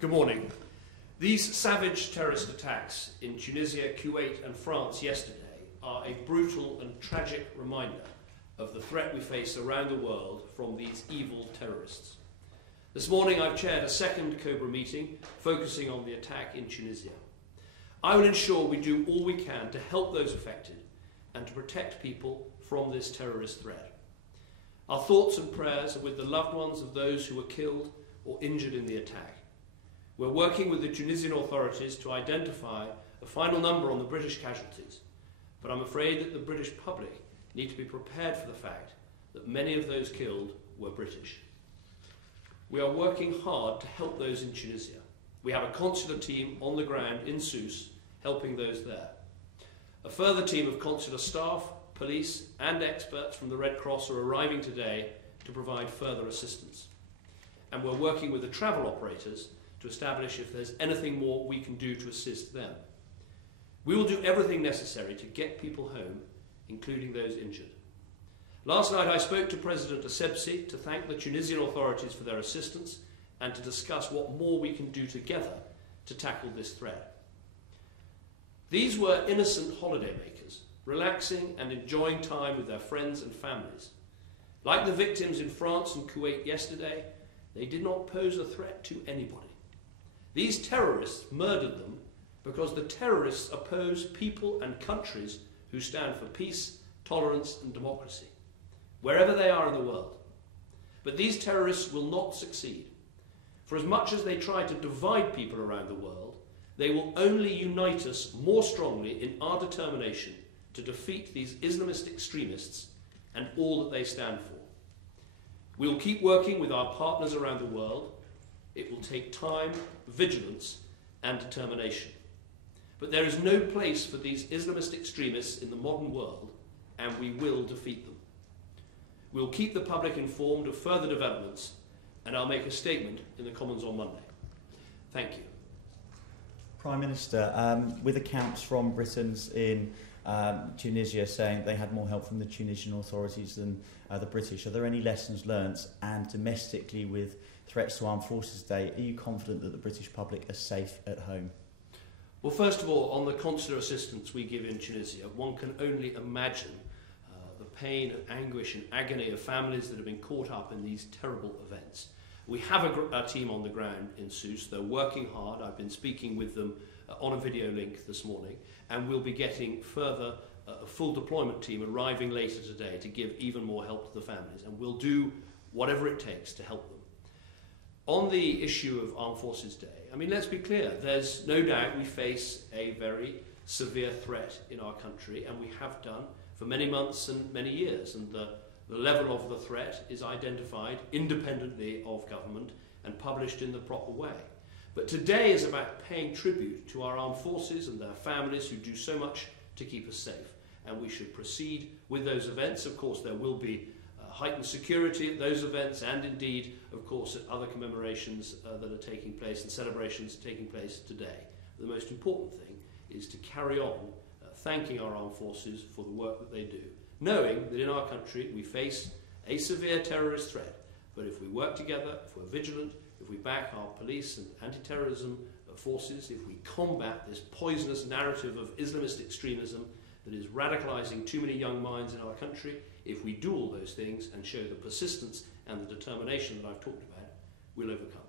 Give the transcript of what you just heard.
Good morning. These savage terrorist attacks in Tunisia, Kuwait and France yesterday are a brutal and tragic reminder of the threat we face around the world from these evil terrorists. This morning I've chaired a second COBRA meeting focusing on the attack in Tunisia. I will ensure we do all we can to help those affected and to protect people from this terrorist threat. Our thoughts and prayers are with the loved ones of those who were killed or injured in the attack. We're working with the Tunisian authorities to identify a final number on the British casualties, but I'm afraid that the British public need to be prepared for the fact that many of those killed were British. We are working hard to help those in Tunisia. We have a consular team on the ground in Sousse helping those there. A further team of consular staff, police and experts from the Red Cross are arriving today to provide further assistance. And we're working with the travel operators to establish if there's anything more we can do to assist them. We will do everything necessary to get people home, including those injured. Last night I spoke to President Essebsi to thank the Tunisian authorities for their assistance and to discuss what more we can do together to tackle this threat. These were innocent holidaymakers, relaxing and enjoying time with their friends and families. Like the victims in France and Kuwait yesterday, they did not pose a threat to anybody. These terrorists murdered them because the terrorists oppose people and countries who stand for peace, tolerance and democracy, wherever they are in the world. But these terrorists will not succeed. For as much as they try to divide people around the world, they will only unite us more strongly in our determination to defeat these Islamist extremists and all that they stand for. We will keep working with our partners around the world. It will take time, vigilance and determination. But there is no place for these Islamist extremists in the modern world, and we will defeat them. We will keep the public informed of further developments, and I'll make a statement in the Commons on Monday. Thank you. Prime Minister, with accounts from Britons in Tunisia saying they had more help from the Tunisian authorities than the British, are there any lessons learnt? And domestically, with threats to armed forces today, are you confident that the British public are safe at home? Well, first of all, on the consular assistance we give in Tunisia, one can only imagine the pain and anguish and agony of families that have been caught up in these terrible events. We have a team on the ground in Sousse. They're working hard. I've been speaking with them on a video link this morning, and we'll be getting further a full deployment team arriving later today to give even more help to the families, and we'll do whatever it takes to help them. On the issue of Armed Forces Day, I mean, let's be clear, there's no doubt we face a very severe threat in our country, and we have done for many months and many years, and the level of the threat is identified independently of government and published in the proper way. But today is about paying tribute to our armed forces and their families who do so much to keep us safe, and we should proceed with those events. Of course, there will be heightened security at those events, and indeed, of course, at other commemorations that are taking place and celebrations taking place today. The most important thing is to carry on thanking our armed forces for the work that they do, knowing that in our country we face a severe terrorist threat. But if we work together, if we're vigilant, if we back our police and anti-terrorism forces, if we combat this poisonous narrative of Islamist extremism that is radicalising too many young minds in our country, if we do all those things and show the persistence and the determination that I've talked about, we'll overcome.